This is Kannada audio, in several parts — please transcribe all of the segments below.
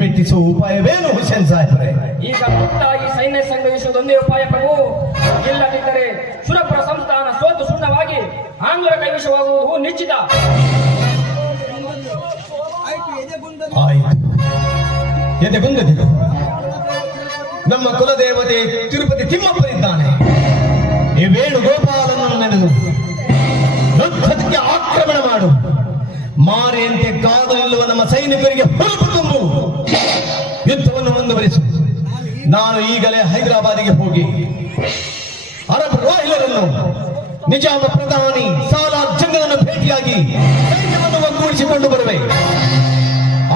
ಹಿಮ್ಮೆಟ್ಟಿಸುವ ಉಪಾಯವೇನು ಹುಸೇನ್ ಸಾಹೇಬ್ರೆ? ಈಗ ಮುಕ್ತಾಗಿ ಸೈನ್ಯ ಸಂಗ್ರಹಿಸುವುದೊಂದೇ ಉಪಾಯ ಪ್ರಭು. ಇಲ್ಲದಿದ್ದರೆ ಸುರಪುರ ಸಂಸ್ಥಾನ ಸೋತು ಸುಣ್ಣವಾಗಿ ಆಂಗ್ಲರ ಕೈವಶವಾಗುವುದು ನಿಶ್ಚಿತ. ಆಯಿತು, ಎದೆಗುಂದದಿರು. ನಮ್ಮ ಕುಲದೇವತೆ ತಿರುಪತಿ ತಿಮ್ಮಪ್ಪನಿದ್ದಾನೆ. ಈ ವೇಣುಗೋಪಾಲನನ್ನು ನೆನೆದು ಯುದ್ಧಕ್ಕೆ ಆಕ್ರಮಣ ಮಾಡು. ಮಾರೆಯಂತೆ ಕಾದು ನಿಲ್ಲುವ ನಮ್ಮ ಸೈನಿಕರಿಗೆ ಹೊರಪು ತುಂಬು. ಯುದ್ಧವನ್ನು ಮುಂದುವರಿಸು. ನಾನು ಈಗಲೇ ಹೈದರಾಬಾದಿಗೆ ಹೋಗಿ ಅರಬ್ ರಾಹಿಲರನ್ನು, ನಿಜಾಮ ಪ್ರಧಾನಿ ಸಾಲಾರ್ ಜಂಗನನ್ನು ಭೇಟಿಯಾಗಿ ಸೈನ್ಯವನ್ನು ಒಗ್ಗೂಡಿಸಿಕೊಂಡು ಬರುವೆ.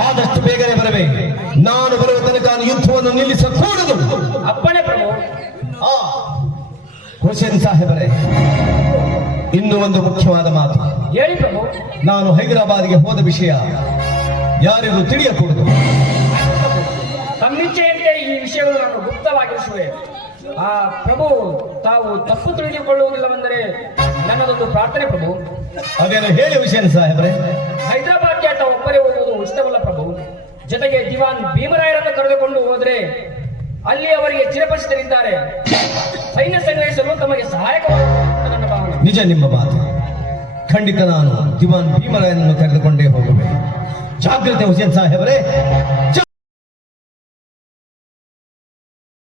ಆದಷ್ಟು ಬೇಗನೆ ಬರವೆ. ನಾನು ಬರುವ ತನಕ ಯುದ್ಧವನ್ನು ನಿಲ್ಲಿಸಕೂಡದು. ಅಪ್ಪಣೆ ಪ್ರಭು. ಹುಸೇನ್ ಸಾಹೇಬರೇ, ಇನ್ನೂ ಒಂದು ಮುಖ್ಯವಾದ ಮಾತು. ಹೇಳಿ ಪ್ರಭು. ನಾನು ಹೈದರಾಬಾದ್ಗೆ ಹೋದ ವಿಷಯ ಯಾರಿಗೂ ತಿಳಿಯಕೂಡದು. ತಮ್ಮಿಚ್ಛೆಯಂತೆ ಈ ವಿಷಯವನ್ನು ನಾನು ಗುಪ್ತವಾಗಿರಿಸುವೆ. ಪ್ರಭು, ತಾವು ತಪ್ಪು ತಿಳಿದುಕೊಳ್ಳುವುದಿಲ್ಲವೆಂದರೆ ನನ್ನದೊಂದು ಪ್ರಾರ್ಥನೆ ಪ್ರಭು. ಅದೇನು ಹೇಳಿ ಹುಸೇನ್ ಸಾಹೇಬ್ರೆ? ಹೈದರಾಬಾದ್ಗೆ ತಾವು ಒಬ್ಬರೇ ಹೋಗುವುದು ಉಚಿತವಲ್ಲ ಪ್ರಭು. ಜೊತೆಗೆ ದಿವಾನ್ ಭೀಮರಾಯರನ್ನು ಕರೆದುಕೊಂಡು ಹೋದ್ರೆ ಅಲ್ಲಿ ಅವರಿಗೆ ಚಿರಪರಿಚಿತರಿದ್ದಾರೆ. ಸೈನ್ಯ ಸಂಗ್ರಹಿಸಲು ತಮಗೆ ಸಹಾಯಕವಾಗುವುದು ನನ್ನ ಭಾವನೆ. ನಿಜ ನಿಮ್ಮ ಮಾತು. ಖಂಡಿತ ನಾನು ದಿವಾನ್ ಭೀಮರಾಯನನ್ನು ಕರೆದುಕೊಂಡೇ ಹೋಗುವೆ. ಜಾಗ್ರತೆ ಹುಸೇನ್ ಸಾಹೇಬರೇ,